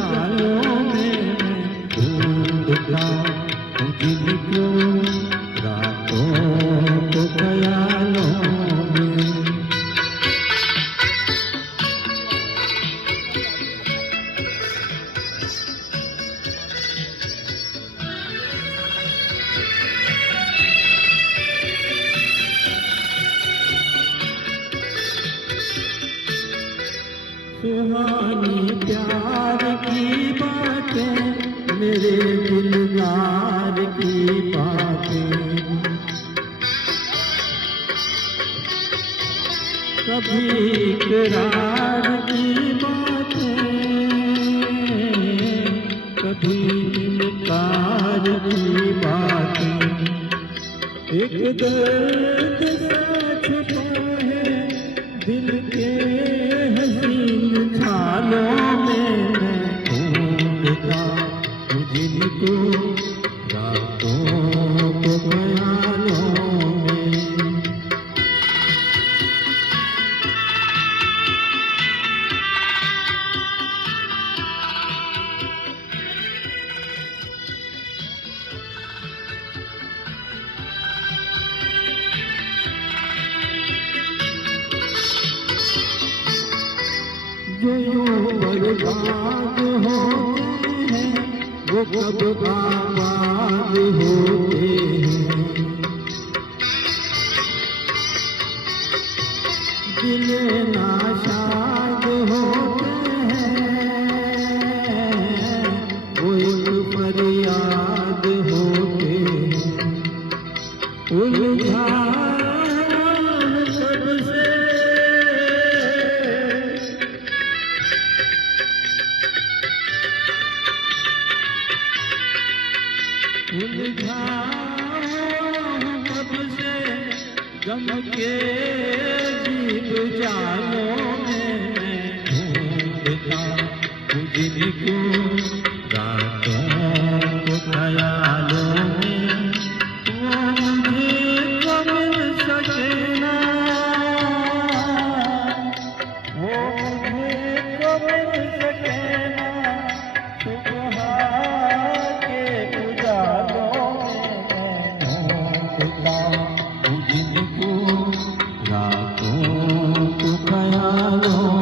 उजालों में ढूंढता हूँ जिनको रातों को ख्यालों में। सुहानी प्यार की बातें मेरे दिलदार की बातें, कभी इकरार की बातें, कभी इनकार की बातें। एक दर्द सा छुपा है दिल के हसीन छालों में, मैं ढूंढता हूँ जिनको रातों को ख्यालों में। जो यूं बर्बाद होते हैं वो कब आबाद होते हैं। दिल नाशाद होते हैं वो एक फरियाद होते हैं। उलझा सबसे उलझा कब से गम के जीव जालों में, मैं ढूंढता हूँ जिनको रातों को ख्यालों में। वो मुझे कब मिल सके ना, वो मुझे कब मिल सके ना, सुबह के उजालों में मैं ढूंढता हूँ जिनको रातों को ख्यालों